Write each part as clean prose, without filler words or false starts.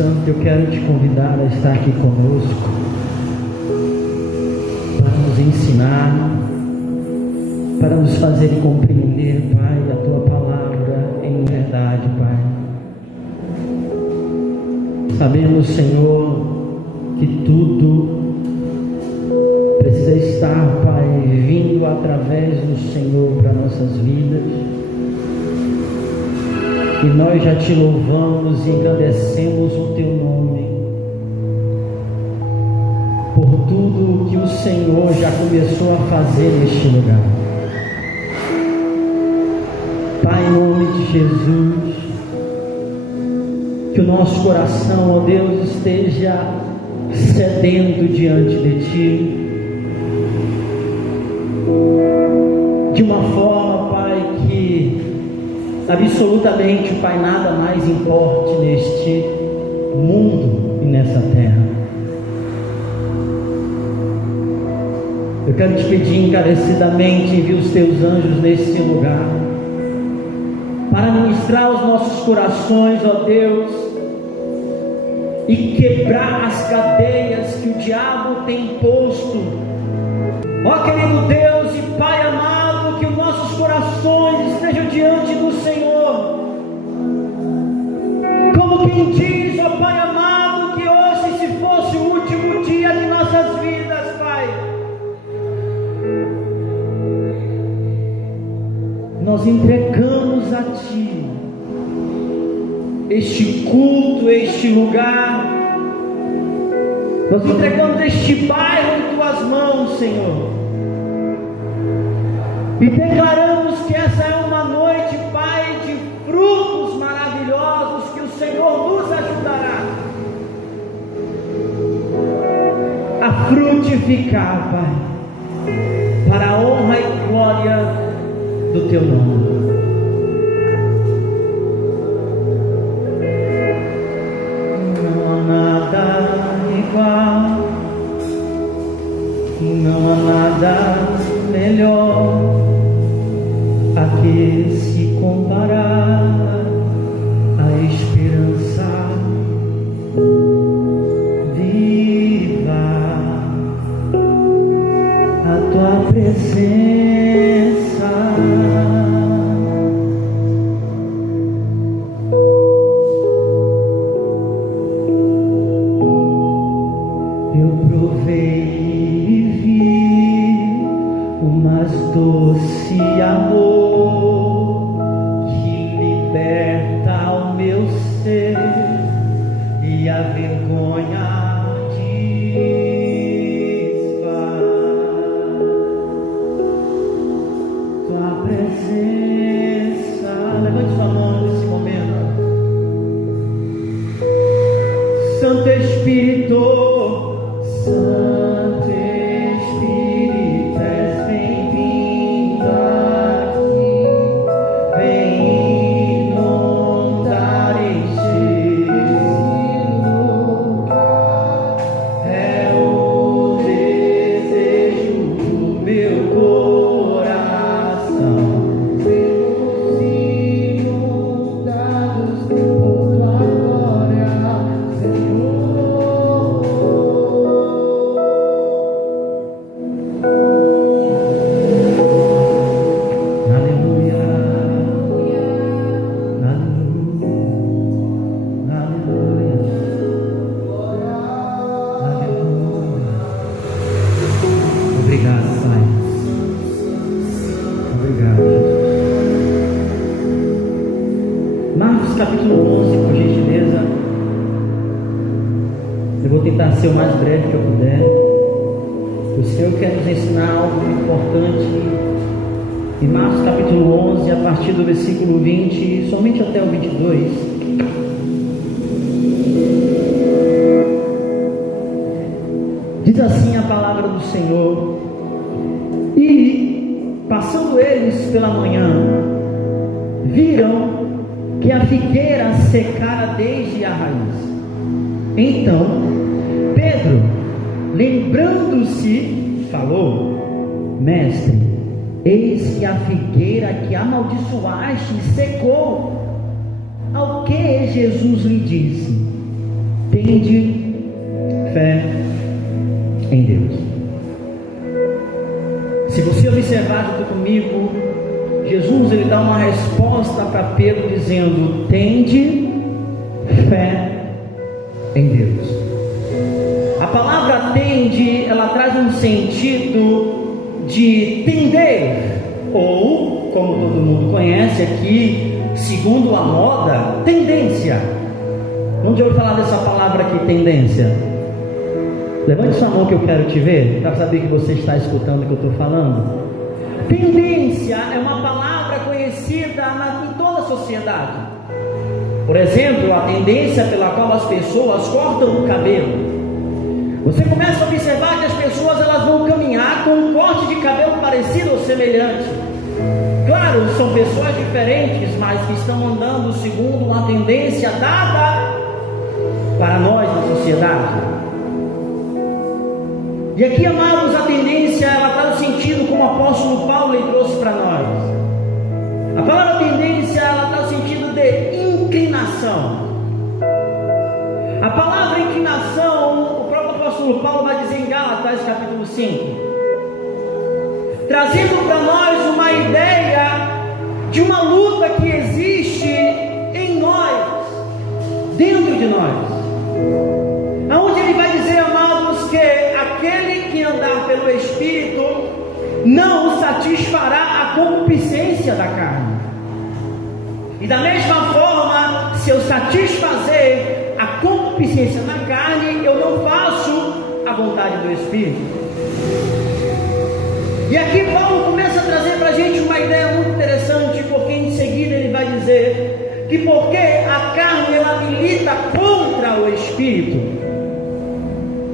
Santo, eu quero te convidar a estar aqui conosco para nos ensinar, para nos fazer compreender, Pai, a Tua palavra em verdade, Pai. Sabemos, Senhor, que tudo precisa estar, Pai, vindo através do Senhor para nossas vidas. E nós já te louvamos e engrandecemos o Teu nome por tudo que o Senhor já começou a fazer neste lugar. Pai, em nome de Jesus, que o nosso coração, ó Deus, esteja sedento diante de Ti, de uma forma, Pai, que absolutamente, Pai, nada mais importe neste mundo e nessa terra. Eu quero te pedir encarecidamente, envia os Teus anjos nesse lugar, para ministrar os nossos corações, ó Deus, e quebrar as cadeias que o diabo tem posto. Ó querido Deus e Pai amado, que os nossos corações estejam diante do Senhor, como quem diz, ó Pai amado, que hoje se fosse o último dia de nossas vidas, Pai, nós entregamos a Ti este culto, este lugar, nós entregamos este bairro em Tuas mãos, Senhor, e declaramos que essa é uma noite, Pai, de frutos maravilhosos, que o Senhor nos ajudará a frutificar, Pai, para a honra e glória do Teu nome. Não há nada igual, não há nada melhor a que se comparar a esperança viva, a Tua presença. Eu provei e vi o mais doce amor que liberta o meu ser e a vergonha desfaz. Tua presença, levante sua mão nesse momento. Santo Espírito, Santo Espírito, és bem-vindo aqui, vem inundar este lugar, é o desejo do meu coração, sermos inundados por Tua glória, Senhor. Obrigado, Pai. Obrigado, Jesus. Marcos capítulo 11, por gentileza. Eu vou tentar ser o mais breve que eu puder. O Senhor quer nos ensinar algo importante. Em Marcos capítulo 11, a partir do versículo 20, somente até o 22. Diz assim a palavra do Senhor: E, passando eles pela manhã, viram que a figueira secara desde a raiz. Então Pedro, lembrando-se, falou: Mestre, eis que a figueira que amaldiçoaste secou. Ao que Jesus lhe disse: tende fé em Deus. Se você observar junto comigo, Jesus ele dá uma resposta para Pedro dizendo: tende fé em Deus. A palavra tende, ela traz um sentido de tender, ou, como todo mundo conhece aqui, segundo a moda, tendência. Vamos já ouviu falar dessa palavra aqui, tendência? Levante sua mão que eu quero te ver, para saber que você está escutando o que eu estou falando. Tendência é uma palavra conhecida em toda a sociedade. Por exemplo, a tendência pela qual as pessoas cortam o cabelo. Você começa a observar que as pessoas elas vão caminhar com um corte de cabelo parecido ou semelhante. Claro, são pessoas diferentes, mas que estão andando segundo uma tendência dada para nós na sociedade. E aqui, amados, a tendência ela está no sentido como o apóstolo Paulo ele trouxe para nós. A palavra tendência ela está no sentido de inclinação. A palavra inclinação, o próprio apóstolo Paulo vai dizer em Gálatas capítulo 5, trazendo para nós uma ideia de uma luta que existe em nós, dentro de nós, aonde ele vai dizer, amados, que aquele que andar pelo Espírito não satisfará a concupiscência da carne. E da mesma forma, se eu satisfazer a concupiscência na carne, eu não faço a vontade do Espírito. E aqui Paulo começa a trazer para a gente uma ideia muito interessante, porque em seguida ele vai dizer que porque a carne ela milita contra o Espírito,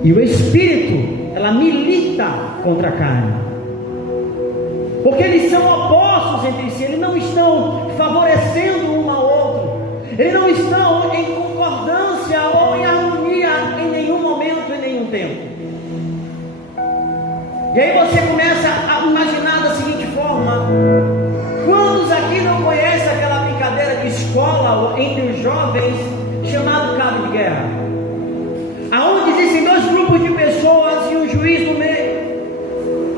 e o Espírito ela milita contra a carne, porque eles são opostos entre si, eles não estão favorecendo um ao outro, eles não estão em concordância ou em harmonia em nenhum momento, em nenhum tempo. E aí você começa a imaginar da seguinte forma: quantos aqui não conhecem aquela brincadeira de escola entre os jovens chamado cabo de guerra, aonde existem dois grupos de pessoas e um juiz no meio?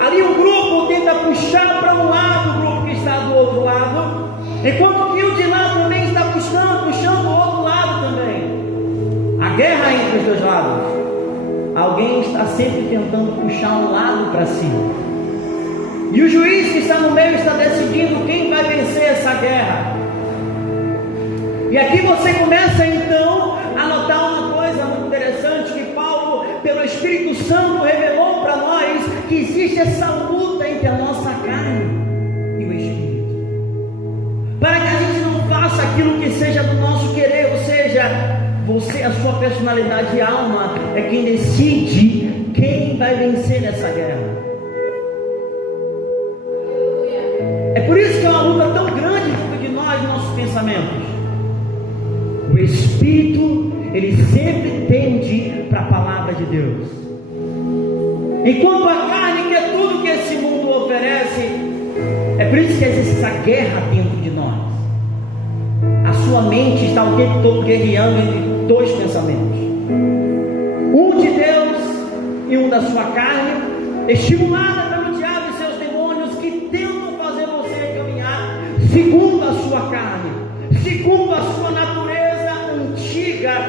Ali um grupo tenta puxar para um lado o grupo que está do outro lado, enquanto que o de lá também está puxando o outro lado também. A guerra entre os dois lados. Alguém está sempre tentando puxar um lado para si. E o juiz que está no meio está decidindo quem vai vencer essa guerra. E aqui você começa então a notar uma coisa muito interessante, que Paulo, pelo Espírito Santo, revelou para nós que existe essa luta entre a nossa carne e o Espírito, para que a gente não faça aquilo que seja do nosso querer, ou seja, você, a sua personalidade e alma é quem decide quem vai vencer nessa guerra. É por isso que é uma luta tão grande dentro de nós, nossos pensamentos. O Espírito, ele sempre tende para a palavra de Deus, enquanto a carne quer tudo que esse mundo oferece. É por isso que existe essa guerra dentro de nós. A sua mente está o tempo todo guerreando entre dois pensamentos, um de Deus e um da sua carne, estimulada pelo diabo e seus demônios que tentam fazer você caminhar segundo a sua carne, segundo a sua natureza antiga,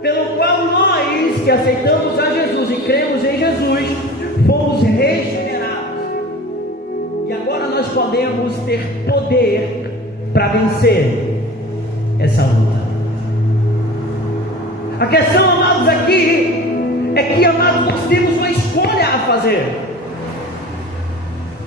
pelo qual nós que aceitamos a Jesus e cremos em Jesus fomos regenerados, e agora nós podemos ter poder para vencer essa luta. A questão, amados, aqui é que, amados, nós temos uma escolha a fazer.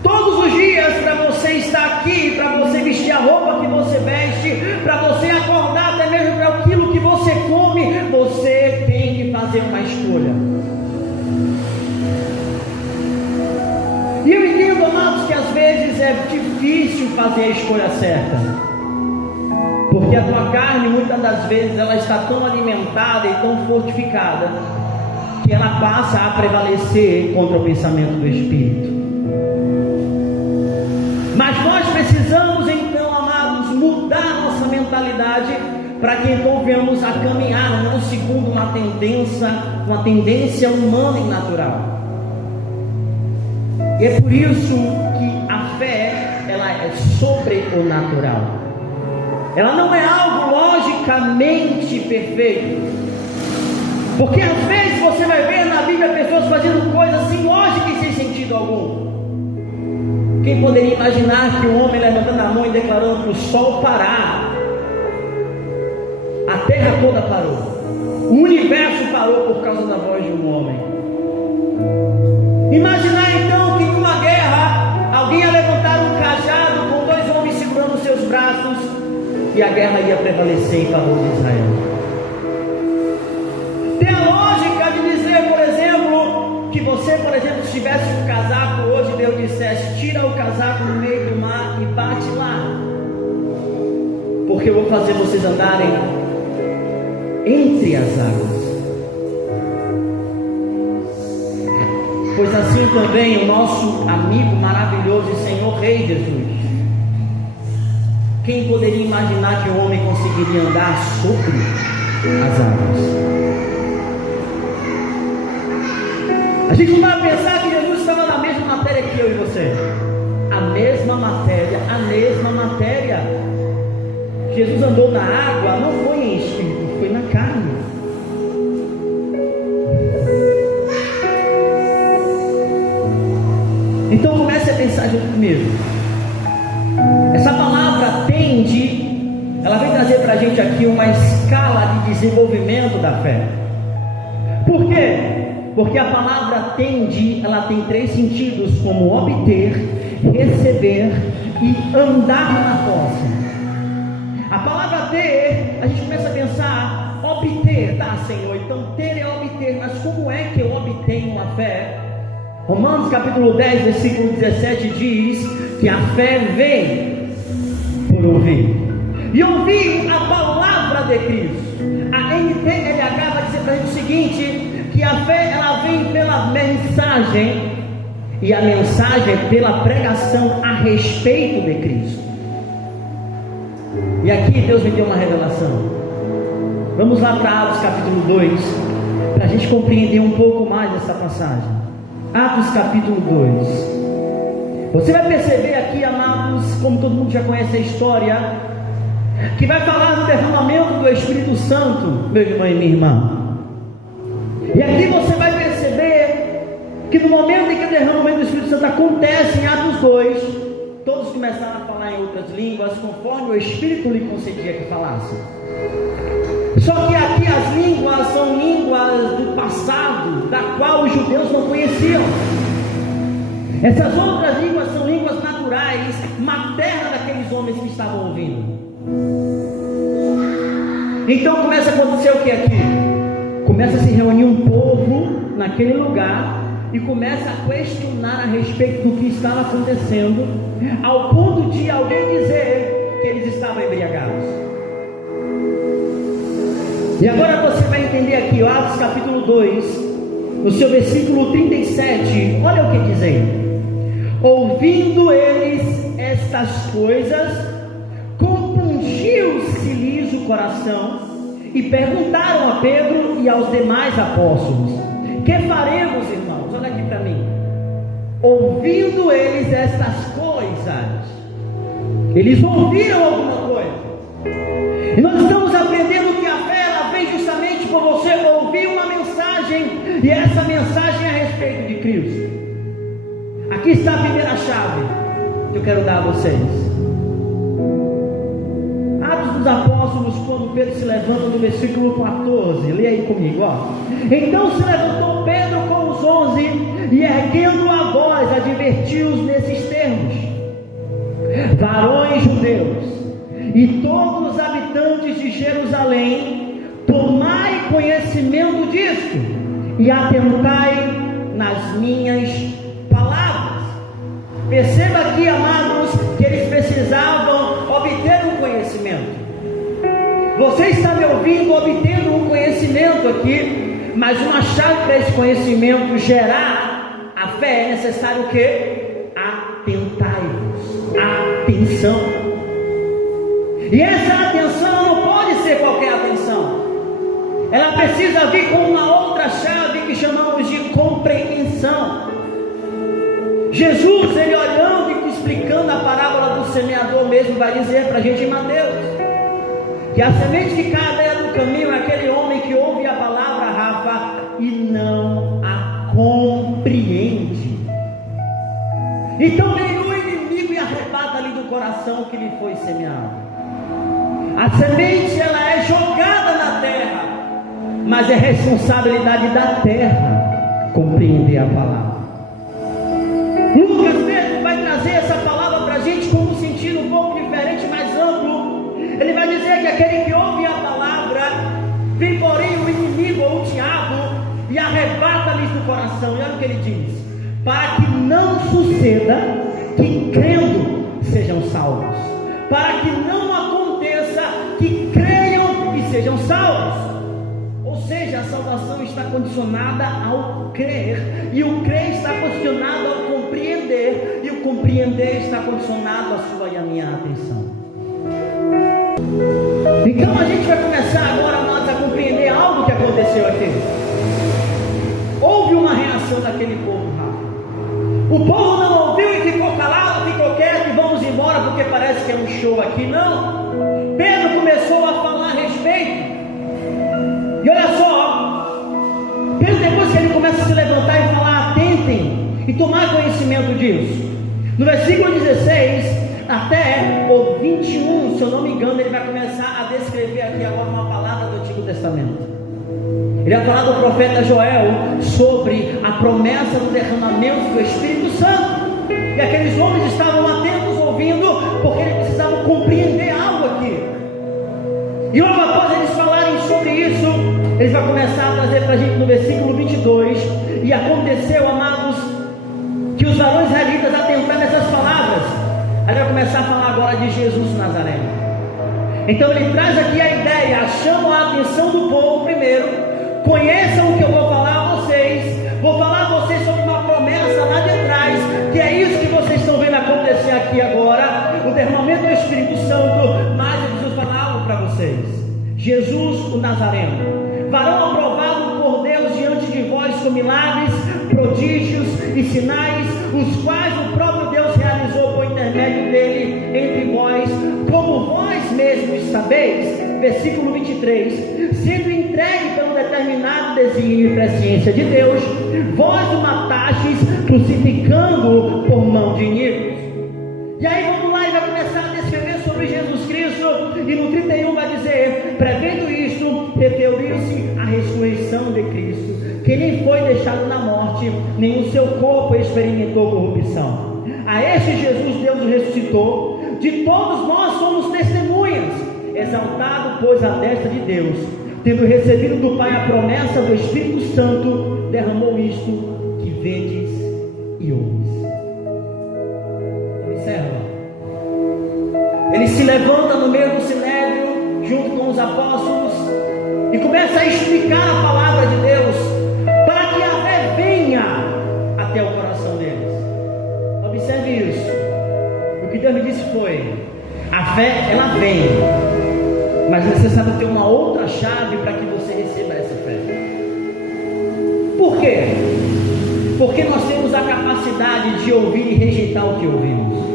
Todos os dias, para você estar aqui, para você vestir a roupa que você veste, para você acordar, até mesmo para aquilo que você come, você tem que fazer uma escolha. E eu entendo, amados, que às vezes é difícil fazer a escolha certa, porque a tua carne, muitas das vezes, ela está tão alimentada e tão fortificada, que ela passa a prevalecer contra o pensamento do Espírito. Mas nós precisamos então, amados, mudar nossa mentalidade para que então venhamos a caminhar não segundo uma tendência humana e natural. E é por isso que a fé, ela é sobrenatural. Ela não é algo logicamente perfeito. Porque às vezes você vai ver na Bíblia pessoas fazendo coisas sem lógica e sem sentido algum. Quem poderia imaginar que um homem levantando a mão e declarando que o sol parar, a terra toda parou, o universo parou por causa da voz de um homem? Imaginar então que em uma guerra alguém ia levantar um cajado com dois homens segurando seus braços e a guerra ia prevalecer em favor de Israel. Tem a lógica de dizer, por exemplo, que você, por exemplo, se tivesse um casaco hoje e Deus dissesse: tira o casaco no meio do mar e bate lá, porque eu vou fazer vocês andarem entre as águas. Pois assim também o nosso amigo maravilhoso e Senhor Rei Jesus. Quem poderia imaginar que o homem conseguiria andar sobre as águas? A gente não vai pensar que Jesus estava na mesma matéria que eu e você. A mesma matéria, a mesma matéria. Jesus andou na água, não foi em espírito, foi na carne. Então comece a pensar junto comigo. Essa palavra tende, ela vem trazer para a gente aqui uma escala de desenvolvimento da fé. Por quê? Porque a palavra tende, ela tem três sentidos, como obter, receber e andar na posse. A palavra ter, a gente começa a pensar, obter, tá Senhor, então ter é obter, mas como é que eu obtenho a fé? Romanos capítulo 10, versículo 17 diz que a fé vem por ouvir, e ouvir a palavra de Cristo. A NTLH vai dizer para a gente o seguinte, que a fé ela vem pela mensagem, e a mensagem pela pregação a respeito de Cristo. E aqui Deus me deu uma revelação. Vamos lá para Atos capítulo 2, para a gente compreender um pouco mais dessa passagem. Atos capítulo 2. Você vai perceber aqui, amados, como todo mundo já conhece a história, que vai falar do derramamento do Espírito Santo, meu irmão e minha irmã. E aqui você vai perceber que no momento em que o derramamento do Espírito Santo acontece em Atos 2, todos começaram a falar em outras línguas, conforme o Espírito lhe concedia que falasse. Só que aqui as línguas são línguas do passado, da qual os judeus não conheciam. Essas outras línguas são línguas naturais, maternas daqueles homens que estavam ouvindo. Então começa a acontecer o que aqui? Começa a se reunir um povo naquele lugar e começa a questionar a respeito do que estava acontecendo, ao ponto de alguém dizer que eles estavam embriagados. E agora você vai entender aqui, Atos capítulo 2, no seu versículo 37, olha o que diz aí. Ouvindo eles estas coisas, compungiu-se-lhes o coração, e perguntaram a Pedro e aos demais apóstolos: que faremos, irmãos? Olha aqui para mim. Ouvindo eles estas coisas, eles ouviram alguma coisa. E nós estamos aprendendo que a fé ela vem justamente por você ouvir uma mensagem, e essa mensagem é a respeito de Cristo. Aqui está a primeira chave que eu quero dar a vocês. Atos dos Apóstolos, quando Pedro se levanta, no versículo 14, leia aí comigo, ó. Então se levantou Pedro com os 11 e erguendo a voz advertiu-os nesses termos: varões judeus e todos os habitantes de Jerusalém, tomai conhecimento disto e atentai nas minhas palavras. Perceba aqui, amados, que eles precisavam obter um conhecimento. Você está me ouvindo, obtendo um conhecimento aqui, mas uma chave para esse conhecimento gerar a fé é necessário o quê? Atentai-vos, atenção. E essa atenção não pode ser qualquer atenção. Ela precisa vir com uma outra chave que chamamos de compreensão. Jesus, ele olhando e explicando a parábola do semeador mesmo, vai dizer para a gente em Mateus, que a semente que cai à beira do caminho é aquele homem que ouve a palavra, Rafa, e não a compreende. Então vem o inimigo e arrebata ali do coração que lhe foi semeado. A semente, ela é jogada na terra, mas é responsabilidade da terra compreender a palavra. Lucas mesmo vai trazer essa palavra para a gente com um sentido um pouco diferente, mais amplo. Ele vai dizer que aquele que ouve a palavra, vem porém o inimigo ou o diabo e arrebata-lhes do coração. E olha o que ele diz: para que não suceda que crendo sejam salvos, para que não aconteça que creiam e sejam salvos. Ou seja, a salvação está condicionada ao crer, e o crer está condicionado ao compreender, e o compreender está condicionado à sua e à minha atenção. Então a gente vai começar agora nós a compreender algo que aconteceu aqui. Houve uma reação daquele povo, Rafa. O povo não ouviu e ficou calado, ficou quieto e vamos embora porque parece que é um show aqui. Não. Pedro começou a falar a respeito. E olha só, Pedro, depois que ele começa a se levantar e falar, atentem e tomar conhecimento disso. No versículo 16 até o 21, se eu não me engano, ele vai começar a descrever aqui agora uma palavra do Antigo Testamento. Ele vai falar do profeta Joel sobre a promessa do derramamento do Espírito Santo. E aqueles homens estavam atentos ouvindo, porque eles precisavam compreender algo aqui. E logo após eles falarem sobre isso, eles vão começar a trazer para a gente no versículo 22. E aconteceu, amados, que os varões israelitas atentaram nessas palavras. Aí vai começar a falar agora de Jesus Nazareno. Então ele traz aqui a ideia, chama a atenção do povo primeiro. Conheçam o que eu vou falar a vocês. Vou falar a vocês sobre uma promessa lá de trás, que é isso que vocês estão vendo acontecer aqui agora, o derramamento do Espírito Santo. Mas eu preciso falar algo para vocês. Jesus o Nazareno, varão aprovado por Deus diante de vós com milagres, prodígios e sinais, os quais o próprio Deus realizou por intermédio dele entre vós, como vós mesmos sabeis. Versículo 23, sendo entregue pelo determinado desígnio e presciência de Deus, vós o matastes, crucificando por mão de iníquos. E aí vamos lá, e vai começar a descrever sobre Jesus Cristo, e no 31 vai dizer, prevendo isto, referiu-se à ressurreição de Cristo, que nem foi deixado na morte, nem o seu corpo experimentou corrupção. A este Jesus Deus o ressuscitou, de todos nós somos testemunhas, exaltado pois à destra de Deus, tendo recebido do Pai a promessa do Espírito Santo, derramou isto que vedes e ouves. Observa, ele se levanta no meio do sinédrio, junto com os apóstolos, e começa a explicar a palavra de Deus, para que a fé venha até o coração deles. Observe isso. O que Deus me disse foi, a fé ela vem, mas é necessário ter uma outra chave para que você receba essa fé. Por quê? Porque nós temos a capacidade de ouvir e rejeitar o que ouvimos.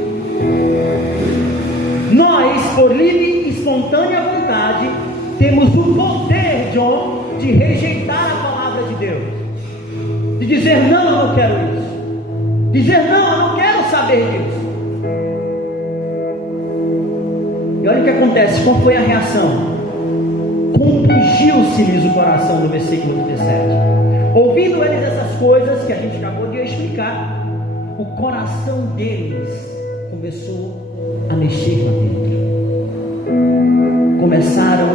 Nós, por livre e espontânea vontade, temos o poder, John, de rejeitar a palavra de Deus, de dizer não, eu não quero isso, dizer não, eu não quero saber disso. E olha o que acontece, qual foi a reação? Compungiu-se-lhes o coração, no versículo 17. Ouvindo eles essas coisas que a gente acabou de explicar, o coração deles começou a mexer lá dentro. Começaram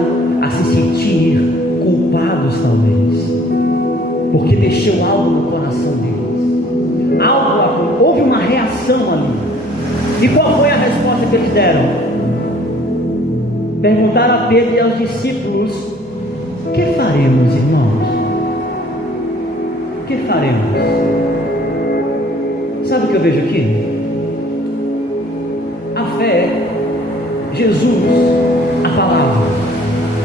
a se sentir culpados, talvez, porque mexeu algo no coração deles. Houve uma reação ali. E qual foi a resposta que eles deram? Perguntaram a Pedro e aos discípulos: que faremos, irmãos? Que faremos? Sabe o que eu vejo aqui? A fé, Jesus, a palavra,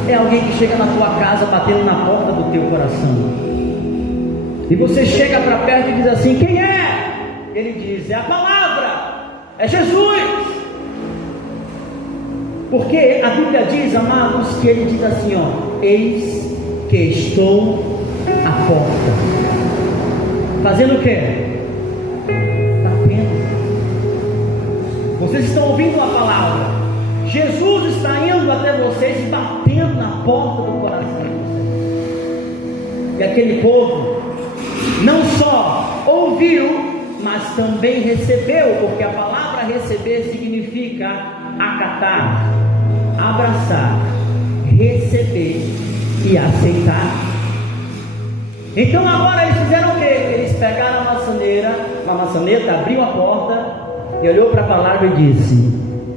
é alguém que chega na tua casa batendo na porta do teu coração. E você chega para perto e diz assim: quem é? Ele diz: é a palavra, é Jesus. Porque a Bíblia diz, amados, que ele diz assim, ó: eis que estou à porta. Fazendo o quê? Batendo. Vocês estão ouvindo a palavra. Jesus está indo até vocês e batendo na porta do coração de vocês. E aquele povo não só ouviu, mas também recebeu, porque a palavra receber significa acatar, abraçar, receber e aceitar. Então agora eles fizeram o quê? Eles pegaram uma maçaneta, abriu a porta e olhou para a palavra e disse: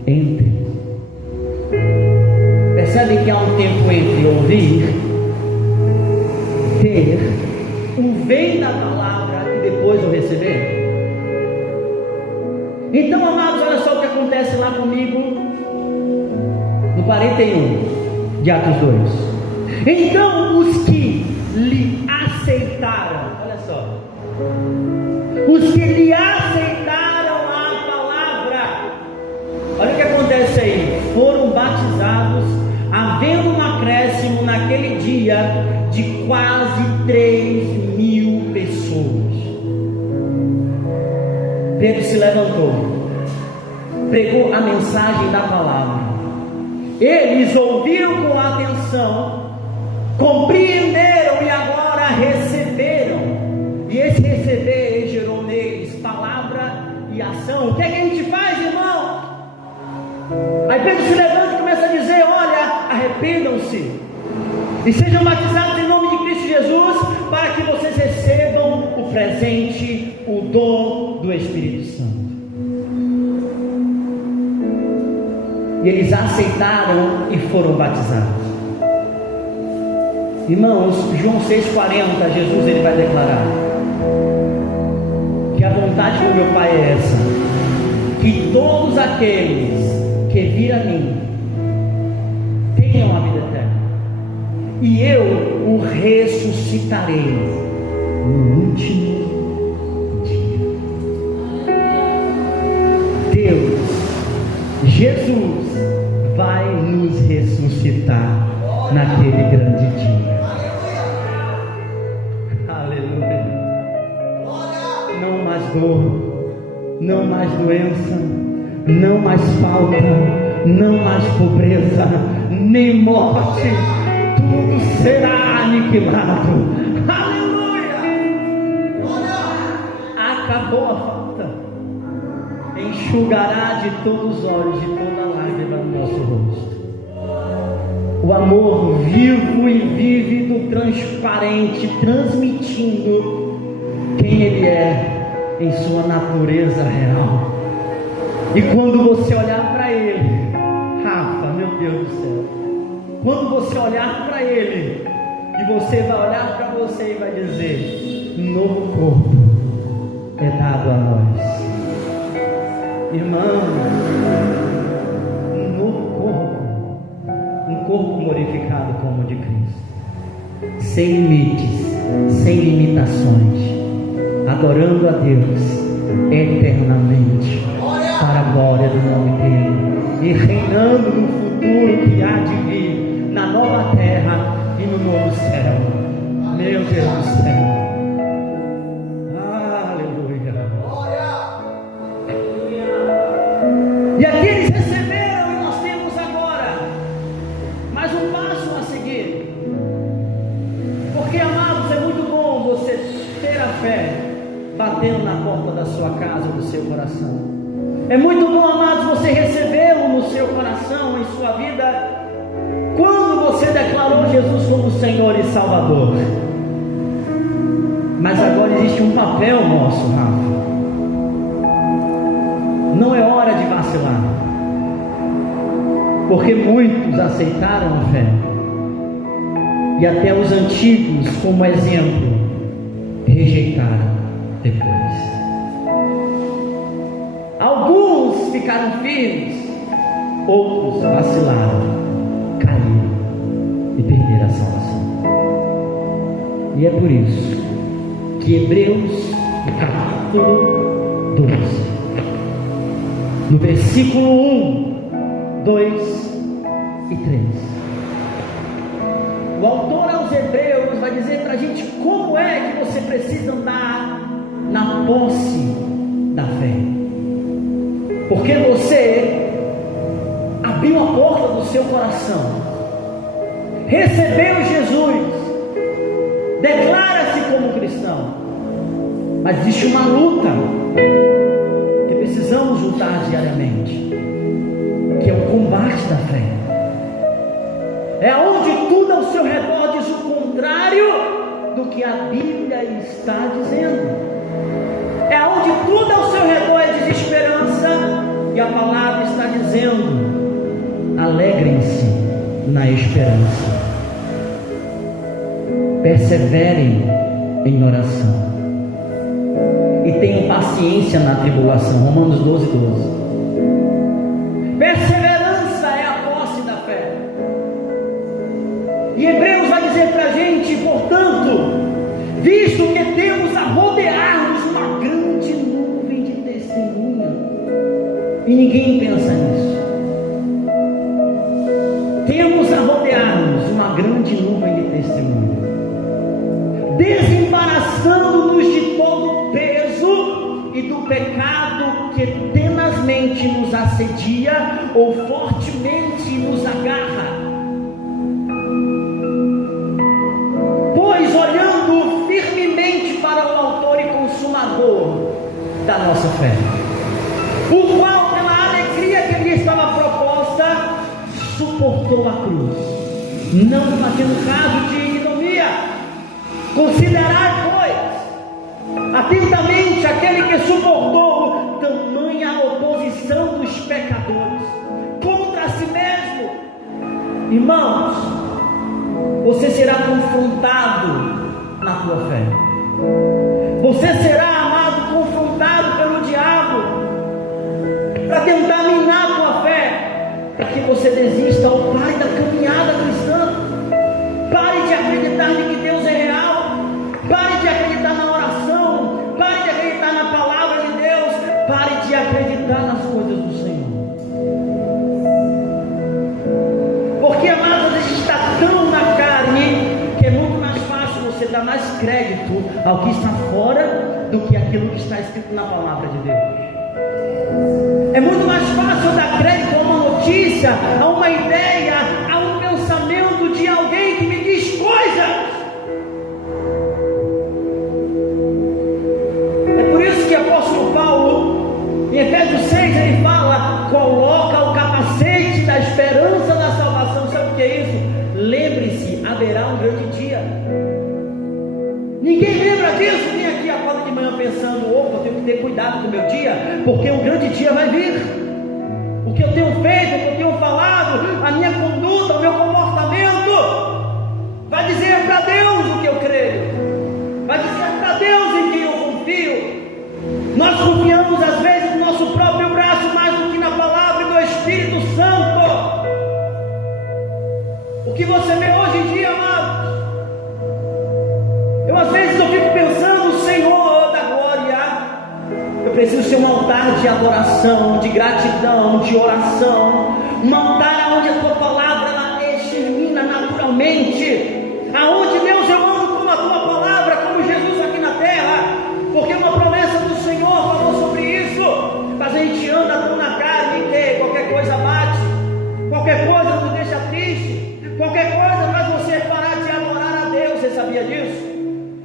entre. Percebe que há um tempo entre ouvir, ter, o vem da palavra e depois o receber. Então, amados, olha só o que acontece lá comigo no 41 de Atos 2. Então os que lhe aceitaram, olha só, os que lhe aceitaram a palavra, olha o que acontece aí, foram batizados, havendo um acréscimo naquele dia de quase 3.000 pessoas. Pedro se levantou, pregou a mensagem da palavra. Eles ouviram com atenção, compreenderam e agora receberam. E esse receber gerou neles palavra e ação. O que é que a gente faz, irmão? Aí Pedro se levanta e começa a dizer: olha, arrependam-se e sejam batizados em nome de Cristo Jesus, para que vocês recebam o presente, o dom do Espírito Santo. E eles aceitaram e foram batizados. Irmãos, João 6,40, Jesus ele vai declarar que a vontade do meu Pai é essa: que todos aqueles que virem a mim tenham a vida eterna, e eu o ressuscitarei no último dia. Deus, Jesus, vai nos ressuscitar naquele grande dia. Aleluia. Não mais dor, não mais doença, não mais falta, não mais pobreza, nem morte. Tudo será aniquilado. Aleluia. Acabou a falta. Enxugará de todos os olhos, de toda lágrima no nosso rosto. O amor vivo e vívido, transparente, transmitindo quem Ele é em sua natureza real. E quando você olhar para Ele, Rafa, meu Deus do céu, quando você olhar para Ele, e você vai olhar para você e vai dizer: um novo corpo é dado a nós. Irmão, um novo corpo, um corpo glorificado como o de Cristo, sem limites, sem limitações, adorando a Deus eternamente, para a glória do nome dEle, e reinando no futuro que há de vir, na nova terra e no novo céu. Meu Deus do céu. E aqui eles receberam, e nós temos agora mais um passo a seguir. Porque, amados, é muito bom você ter a fé batendo na porta da sua casa, do seu coração. É muito bom, amados, você recebê-lo no seu coração, em sua vida, quando você declarou Jesus como Senhor e Salvador. Mas agora existe um papel nosso, Rafa. Não é hora de vacilar, porque muitos aceitaram a fé, e até os antigos, como exemplo, rejeitaram depois. Alguns ficaram firmes, outros vacilaram, caíram e a salvação. E é por isso que Hebreus, capítulo 12, no versículo 1, 2 e 3, o autor aos Hebreus vai dizer para a gente como é que você precisa andar na posse da fé. Porque você abriu a porta do seu coração, recebeu Jesus, declara-se como cristão, mas existe uma luta que precisamos lutar diariamente, que é o combate da fé. É onde tudo ao seu redor diz o contrário do que a Bíblia está dizendo. É onde tudo ao seu redor é desesperança, e a palavra está dizendo: alegrem-se na esperança, perseverem em oração e tenham paciência na tribulação. Romanos 12, 12. Perseverança é a posse da fé. E Hebreus vai dizer para a gente, portanto, visto que temos a rodear-nos uma grande nuvem de testemunha, e ninguém pensa nisso, temos a rodear-nos uma grande nuvem de testemunha, desembaraçando-nos de todo o peso e do pecado que tenazmente nos assedia ou fortemente nos agarra, pois olhando firmemente para o autor e consumador da nossa fé, o qual pela alegria que lhe estava proposta suportou a cruz, não fazendo caso de ignomia. Considerai, pois, atentamente aquele que suportou tamanha oposição dos pecadores contra si mesmo. Irmãos, você será confrontado na tua fé. Você será, amado, confrontado pelo diabo para tentar minar a tua fé, para que você desista ou pare da caminhada cristã. Pare de acreditar em que Deus é real. Pare de acreditar na oração. Pare de acreditar na palavra de Deus. Pare de acreditar nas coisas do Senhor. Porque, amados, a gente está tão na carne que é muito mais fácil você dar mais crédito ao que está fora do que aquilo que está escrito na palavra de Deus. É muito mais fácil dar crédito a uma notícia, a uma ideia, a um pensamento de alguém que me diz coisas. É por isso que o apóstolo Paulo, em Efésios 6, ele fala: coloca o capacete da esperança da salvação. Sabe o que é isso? Lembre-se, haverá um grande dia. Ninguém lembra disso. Quem aqui acorda de manhã pensando: opa, eu tenho que ter cuidado com o meu dia, porque um grande dia vai vir. O que eu tenho feito, o que eu tenho falado, a minha conduta, o meu comportamento vai dizer para Deus o que eu creio, vai dizer para Deus em quem eu confio. Nós confiamos às vezes no nosso próprio braço mais do que na palavra do Espírito Santo. O que você vê hoje em dia, amados, às vezes eu fico pensando: Senhor da glória, eu preciso ser um altar de adoração, de gratidão, de oração, um altar onde a tua palavra ela germina naturalmente, aonde, Deus, eu amo como a tua palavra, como Jesus aqui na terra, porque uma promessa do Senhor falou sobre isso. Mas a gente anda tão na carne que qualquer coisa bate, qualquer coisa nos deixa triste, qualquer coisa faz você parar de adorar a Deus. Você sabia disso?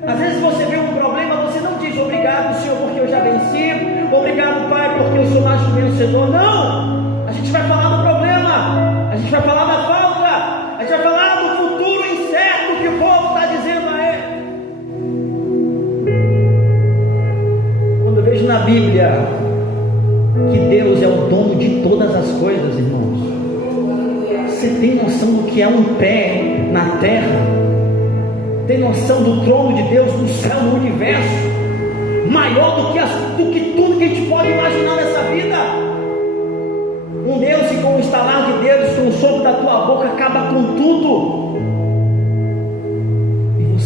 Às vezes você vê um problema, você não diz: obrigado, Senhor, porque eu já venci, obrigado, Pai, porque eu sou mais que vencedor. Não, a gente vai falar do problema, a gente vai falar da falta, a gente vai falar do futuro incerto que o povo está dizendo a ele. Quando eu vejo na Bíblia que Deus é o dono de todas as coisas, irmãos, você tem noção do que é um pé na terra? Tem noção do trono de Deus no céu, no universo, maior do que tudo que a gente pode imaginar nessa vida? Um Deus que com o estalar de dedos, com o sopro da tua boca, acaba com tudo.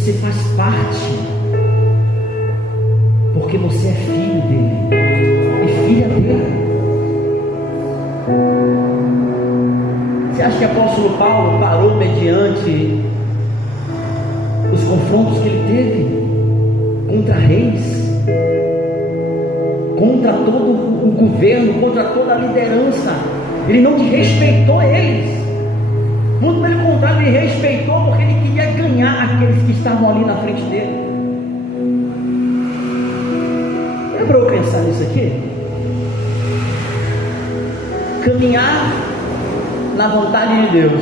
você faz parte, porque você é filho dele e filha dele. Você acha que o apóstolo Paulo parou mediante os confrontos que ele teve contra reis, contra todo o governo, contra toda a liderança? Ele não respeitou eles, muito pelo contrário, ele respeitou porque ele queria ganhar aqueles que estavam ali na frente dele. É para eu pensar nisso aqui? Caminhar na vontade de Deus.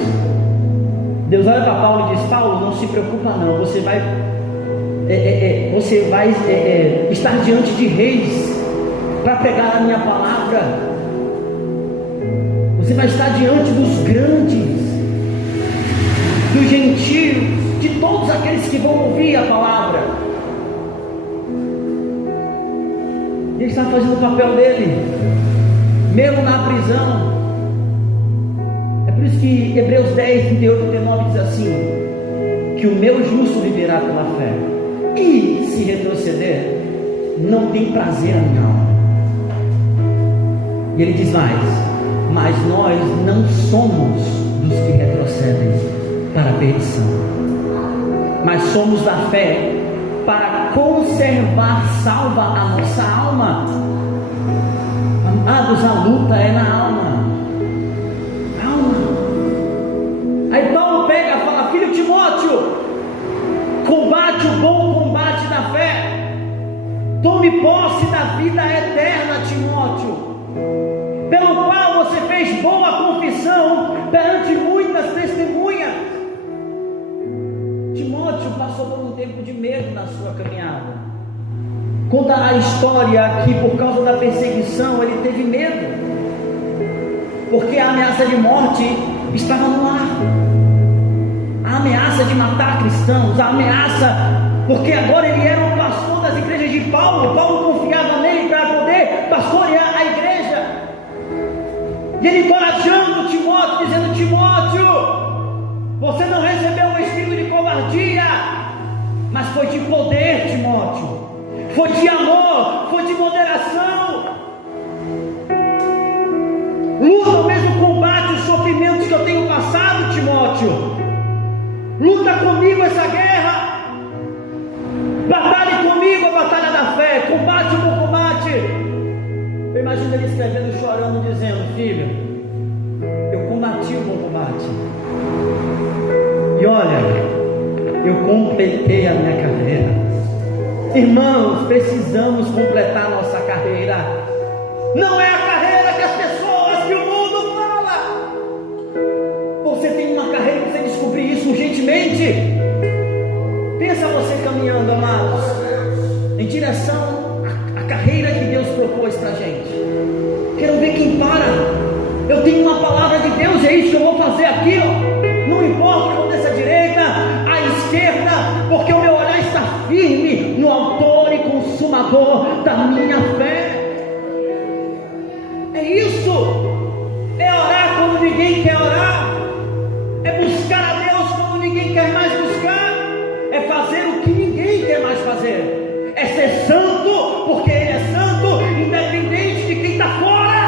Deus olha para Paulo e diz: Paulo, não se preocupa não, você vai estar diante de reis para pegar a minha palavra. Você vai estar diante dos grandes, dos gentios, de todos aqueles que vão ouvir a palavra. Ele está fazendo o papel dele, mesmo na prisão. É por isso que Hebreus 10, 38 e 39 diz assim: que o meu justo viverá pela fé, e se retroceder, não tem prazer na minha alma. E ele diz mais: mas nós não somos dos que retrocedem para a perdição, mas somos da fé para conservar salva a nossa alma. Amados, a luta é na alma. Aí Paulo pega e fala: filho Timóteo, combate o bom combate da fé, tome posse da vida eterna, Timóteo, pelo qual você fez boa confissão perante muitas testemunhas. Timóteo passou por um tempo de medo na sua caminhada. Conta a história que por causa da perseguição ele teve medo, porque a ameaça de morte estava no ar, a ameaça de matar cristãos, a ameaça, porque agora ele era o pastor das igrejas de Paulo. Paulo confiava nele para poder pastorear a igreja, e ele encorajando Timóteo, dizendo: Timóteo, você não recebeu um espírito de covardia, mas foi de poder, Timóteo, foi de amor, foi de moderação. Luta o mesmo combate, os sofrimentos que eu tenho passado, Timóteo. Luta comigo essa guerra. Batalhe comigo a batalha da fé. Combate o bom combate. Eu imagino ele escrevendo, chorando, dizendo: filho, eu combati o bom combate, e olha, eu completei a minha carreira. Irmãos, precisamos completar nossa carreira. Não é a carreira que as pessoas, que o mundo fala. Você tem uma carreira e precisa descobrir isso urgentemente. Pensa você caminhando, amados, em direção à carreira que Deus propôs para a gente. Quero ver quem para. Eu tenho uma palavra de Deus, é isso que eu vou fazer aqui, ó. Não importa o que aconteça à direita, à esquerda, porque o meu olhar está firme no autor e consumador da minha fé. É isso. É orar quando ninguém quer orar, é buscar a Deus quando ninguém quer mais buscar, é fazer o que ninguém quer mais fazer, é ser santo porque Ele é santo, independente de quem está fora.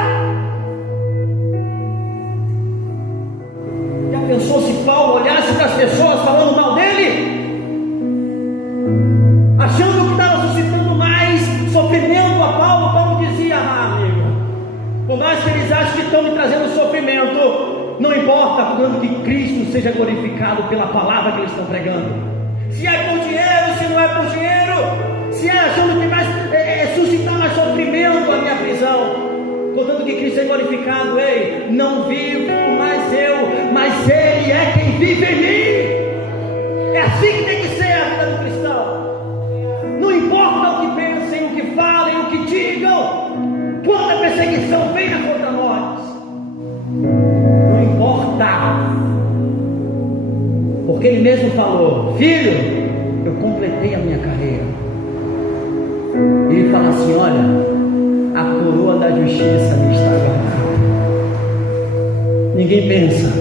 Já pensou se Paulo olhasse para as pessoas falando mal dele, achando que estava suscitando mais sofrimento a Paulo? Paulo dizia: amigo, por mais que eles achem que estão me trazendo sofrimento, não importa, contanto que Cristo seja glorificado pela palavra que eles estão pregando. Se é por dinheiro, se não é por dinheiro, se é achando que vai suscitar mais sofrimento a minha prisão, contanto que Cristo é glorificado. Ei, não vivo mais eu, mas Ele é quem vive em mim. É assim que tem que ser a vida do cristão. Não importa o que pensem, o que falem, o que digam, quando a perseguição venha contra nós, não importa, porque Ele mesmo falou: filho, eu completei a minha carreira. E Ele fala assim: olha, a coroa da justiça me está guardada. Ninguém pensa,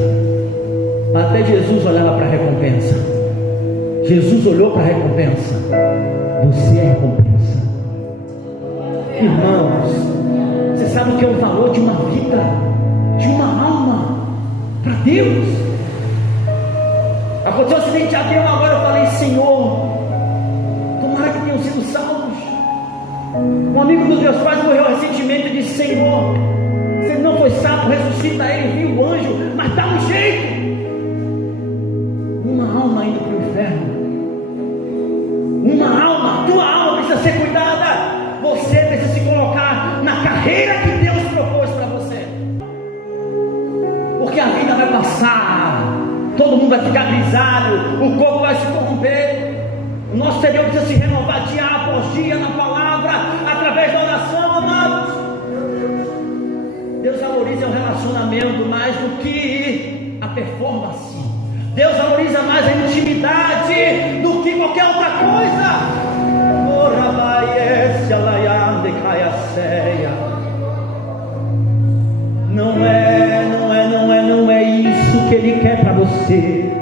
até Jesus olhava para a recompensa. Jesus olhou para a recompensa. Você é a recompensa. Irmãos, você sabe o que é o valor de uma vida, de uma alma para Deus? Aconteceu o acidente de avião, agora eu falei: Senhor, tomara que tenham sido salvos. Um amigo dos meus pais morreu recentemente e disse: Senhor, se ele não foi salvo, ressuscita ele, viu o anjo, mas dá um jeito. Uma alma indo para o inferno, uma alma, tua alma precisa ser cuidada. Você precisa se colocar na carreira que Deus propôs para você, porque a vida vai passar, todo mundo vai ficar grisalho, o corpo vai se corromper. O nosso exterior precisa se renovar dia após dia na palavra, através da oração, amados. Deus valoriza o relacionamento mais do que a performance. Deus valoriza mais a intimidade do que qualquer outra coisa. Não é isso que Ele quer para você.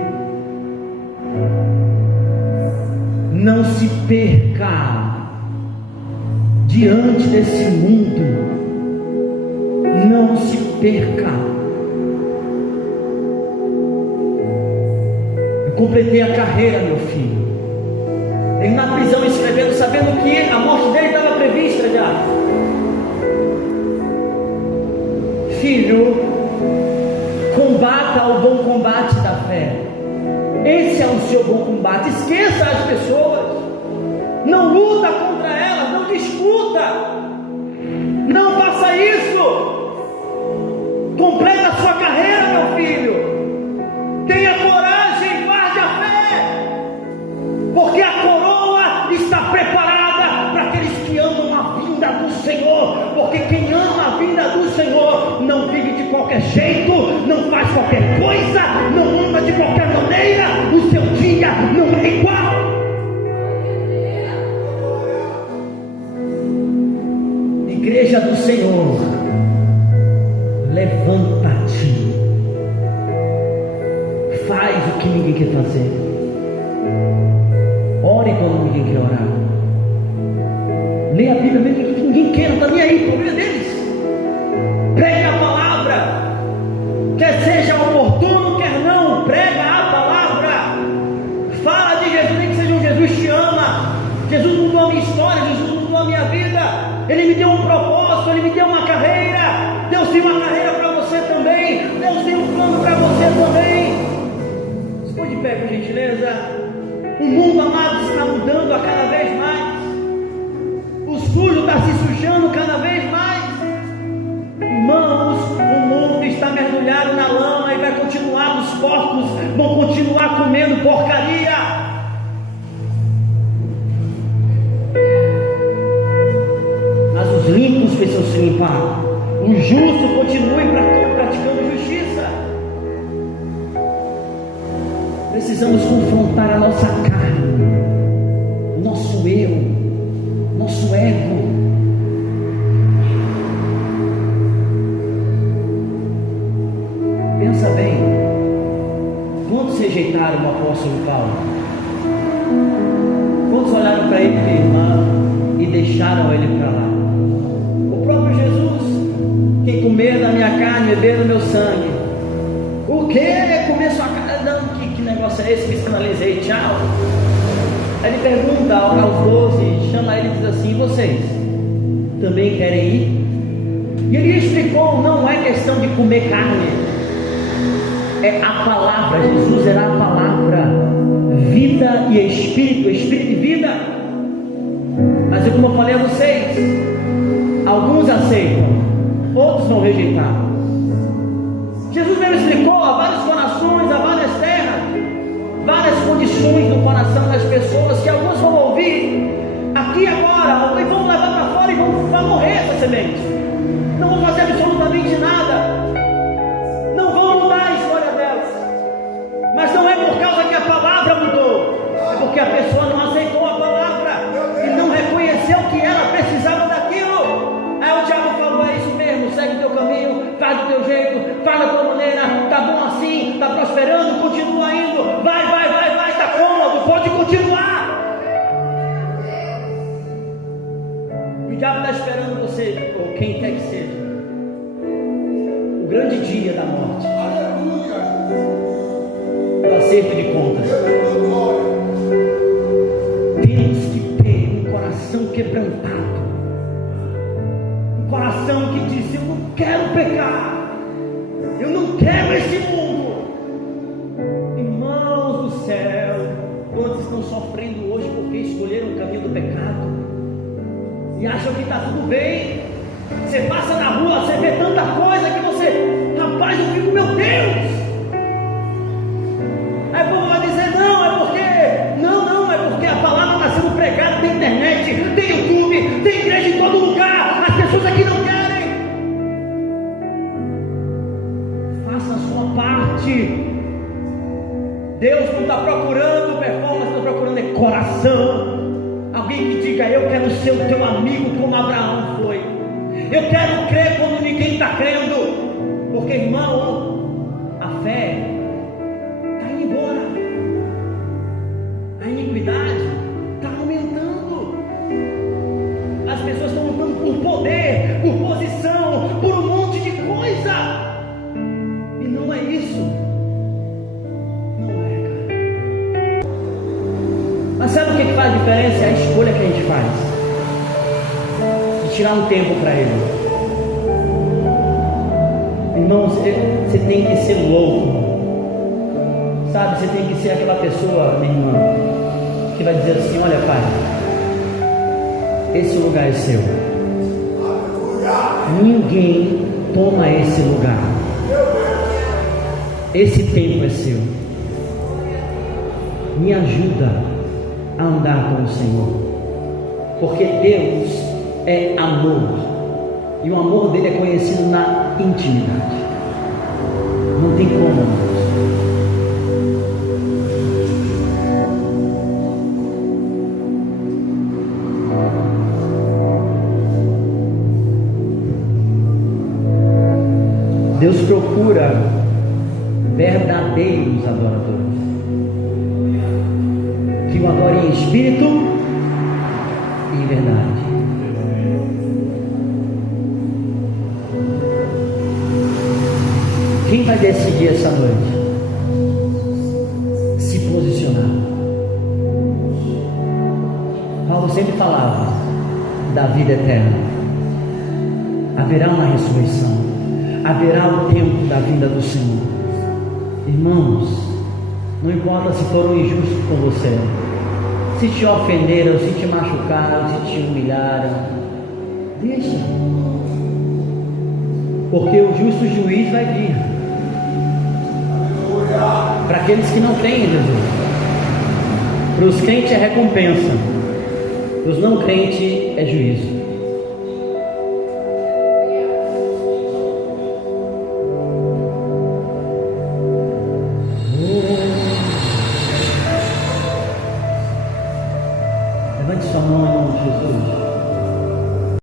Não se perca diante desse mundo. Não se perca. Eu completei a carreira, meu filho. Ele na prisão escrevendo, sabendo que a morte dele estava prevista já. Filho, combata o bom combate da fé. Esse é o seu bom combate. Esqueça as pessoas. Não luta contra elas, não discuta. Não faça isso. Completa a sua carreira, meu filho. Tenha coragem, guarde a fé. Porque a coroa está preparada para aqueles que amam a vinda do Senhor. Porque quem ama a vinda do Senhor não vive de qualquer jeito, não faz qualquer coisa, não anda de qualquer maneira. O seu dia não é igual. Igreja do Senhor, levanta-te. Faz o que ninguém quer fazer. Ore quando ninguém quer orar. Leia a Bíblia mesmo que ninguém quer, não está nem aí, o problema deles. Pregue a palavra, quer seja oportuno, quer não, prega a palavra. Fala de Jesus, nem que seja um Jesus te ama. Jesus mudou a minha história, Jesus mudou a minha vida. Ele me deu um propósito, Ele me deu uma carreira. Deus tem uma carreira para você também. Deus tem um plano para você também. Se for de pé, por gentileza. O mundo, amado, está mudando a cada vez mais. O sujo está se sujando cada vez mais. Irmãos, o mundo está mergulhado na lama e vai continuar. Os porcos vão continuar comendo porcaria. Mas os limpos precisam se limpar. O justo continue praticando justiça. Precisamos confrontar a nossa carne, o nosso eu, nosso ego. Pensa bem, quantos rejeitaram o apóstolo Paulo? Quantos olharam para ele, irmão, e deixaram ele para lá? O próprio Jesus: quem comer da minha carne, beber do meu sangue. O que é comer sua carne? Não, que negócio é esse? Me sinalizei, tchau. Aí ele pergunta aos 12, chama ele e diz assim: vocês também querem ir? E ele explicou: não é questão de comer carne, é a palavra. Jesus era a palavra, vida e espírito, espírito e vida. Mas como eu falei a vocês, alguns aceitam, outros vão rejeitar. Jesus mesmo explicou: há vários corações, há várias terras, várias condições no coração das pessoas, que alguns vão ouvir aqui agora, e vão levar para fora e vão morrer essa semente. Não vão fazer absolutamente nada, não vão mudar a história delas. Mas não é por causa que a palavra mudou, é porque a pessoa não aceitou a palavra e não reconheceu que ela precisava daquilo. Aí o diabo falou: é isso mesmo, segue o teu caminho, faz do teu jeito, faz da tua maneira, tá bom assim, tá prosperando, continua indo, vai, tá cômodo, pode continuar. diabo está esperando você, ou quem quer que seja, o grande dia da morte, o acerto de contas. Temos que ter um coração quebrantado, um coração que diz: eu não quero pecar, eu não quero esse mundo. Irmãos do céu, todos estão sofrendo hoje porque escolheram o caminho do pecado e acham que está tudo bem. Você passa na rua, você vê tanta coisa que você, rapaz, eu fico, meu Deus. Aí o povo vai dizer: não, é porque, não, é porque a palavra está sendo pregada, tem internet, tem YouTube, tem igreja em todo lugar, as pessoas aqui não querem. Faça a sua parte. Deus não está procurando performance, está procurando é coração. Alguém que diga: eu quero ser o teu amigo como Abraão foi. Eu quero crer quando ninguém está crendo. Porque, irmão, a fé está indo embora. A iniquidade está aumentando. As pessoas estão lutando por poder, por posição, por um monte de coisa. E não é isso. Não é, cara. Mas sabe o que faz diferença? É a escolha que a gente faz de tirar um tempo para Ele. Irmão, você tem que ser louco, sabe? Você tem que ser aquela pessoa, minha irmã, que vai dizer assim: olha, Pai, esse lugar é seu, ninguém toma esse lugar, esse tempo é seu, me ajuda a andar com o Senhor, porque Deus é amor. E o amor dele é conhecido na intimidade. Não tem como, irmãos. Deus procura verdadeiros adoradores, que o adorem em espírito e em verdade. Quem vai decidir essa noite? Se posicionar. Paulo sempre falava da vida eterna. Haverá uma ressurreição. Haverá o tempo da vinda do Senhor. Irmãos, não importa se foram injustos com você, se te ofenderam, se te machucaram, se te humilharam, deixa, porque o justo juiz vai vir para aqueles que não têm Jesus. Para os crentes é recompensa, para os não crentes é juízo.